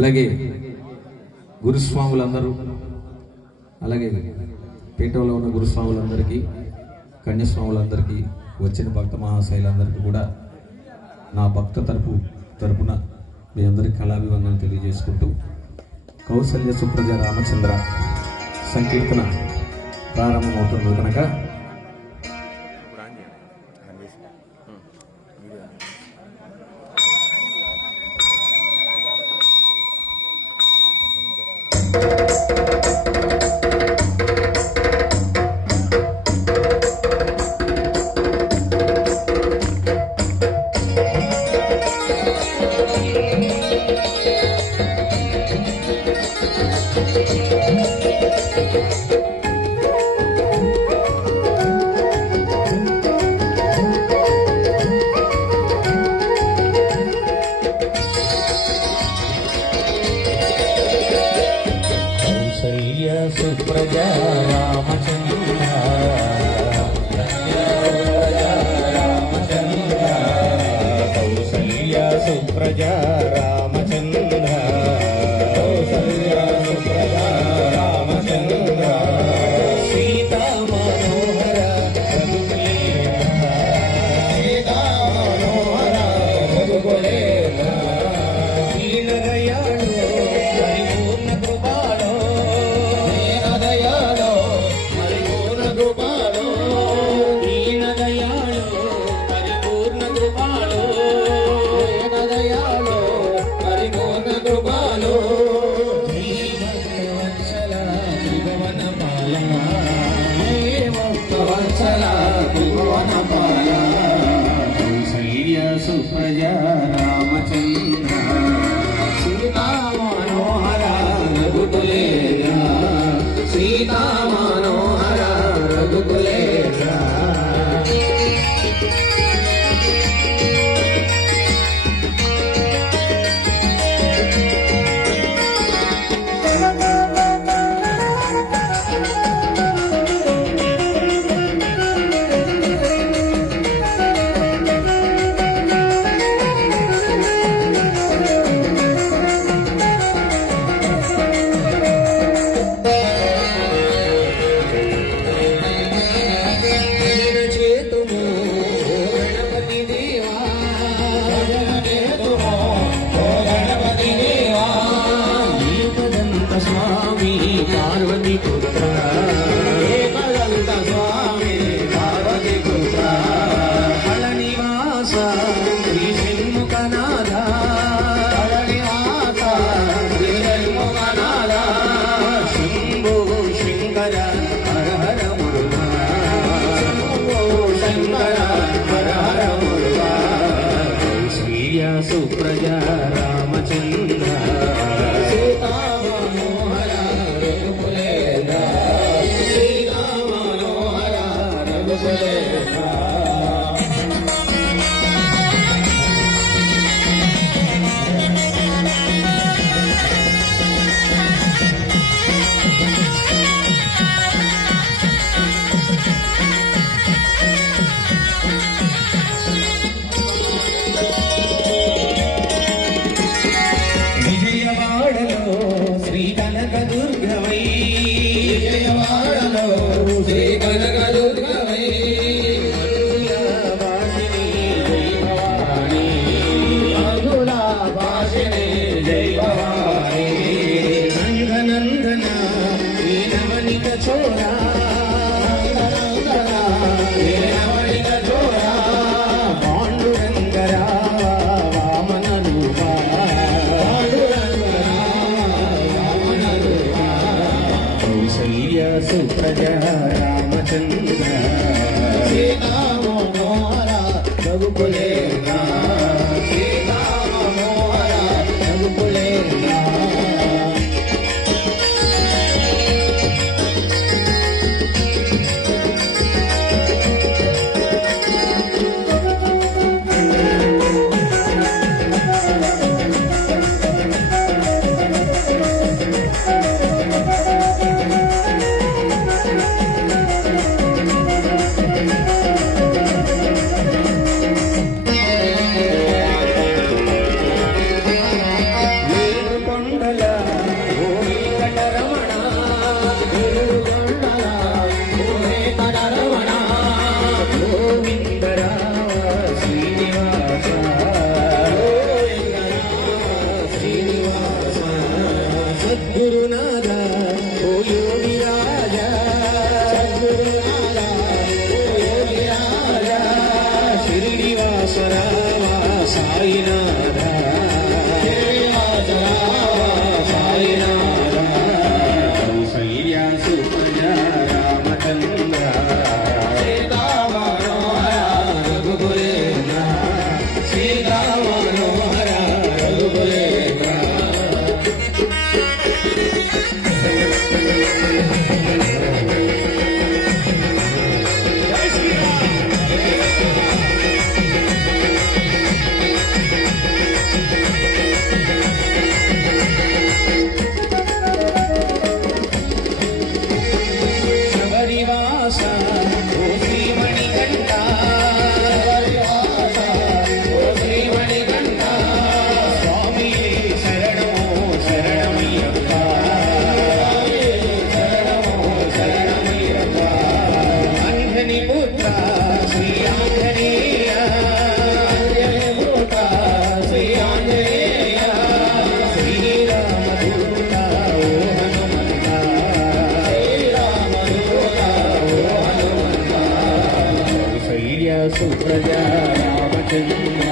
అలాగే గురుస్వాములందరూ, అలాగే పేటలో ఉన్న గురుస్వాములందరికీ, కన్యస్వాములందరికీ, వచ్చిన భక్త మహాశైలందరికీ కూడా నా భక్త తరపున మీ అందరికీ కళాభివందనం తెలియజేసుకుంటూ కౌసల్య సుప్రజ రామచంద్ర సంకీర్తన ప్రారంభమవుతుంది కనుక सुप्रजा रामचंद्र कौसल्या सुप्रजा रामचंद्र कौसल्या सुप्रजा रामचंद्र सीता मनोहर सीता मनोहर रघुकुले दीन दयाळु परिपूर्ण कृपालो सुप्रजा रामचंद्र सीता मनोहर रघुकुले सीता मनोहर रघुकुले पार्वती पुत्र एकदंत स्वामी पार्वती पुत्र फल निवास श्री षण्मुखनाथ फल निवास श्री षण्मुखनाथ शंभो शंकर हर हर मुरुगा शंकर हर हर मुरुगा कौसल्या सुप्रजा रामचंद्र सीता मनोहर सीता मनोहर रघुकुले విజయవాడలో శ్రీ కనకదుర్గవై విజయవాడలో శ్రీ కనకదుర్గవై వాసిని జై భవాని అగుల వాసిని జై భవాని రంగనందన ఈ నవనిత చోరా నవనిత చోరా పాండురంగరా వామన రూపా कौसल्या सुप्रजा रामचंद्र सीता मनोहर रघुकुले सीता मनोहर रघुकुले సద్గురునాథ ఓ యోగి రాజా సద్గురునాథ ఓ యోగి రాజా షిరిడి వాసరావా సాయినాథ షిరిడి వాసరావా సాయినాథ కౌసల్య సుప్రజ రామచంద్ర సీతా మనోహర రఘుకులేంద్ర సీతా మనోహర రఘుకులేంద్ర శబరివాస ఓ శ్రీమణికంఠ శబరివాస ఓ శ్రీమణికంఠ స్వామియే శరణమో శరణమయ్యప్ప శరణమో శరణమయ్యప్ప అంజని పుత్ర శ్రీ ఆంజనేయ అంజని పుత్ర శ్రీ ఆంజనేయ శ్రీరామదూత ఓ హనుమంత కౌసల్య సుప్రజ రామచంద్ర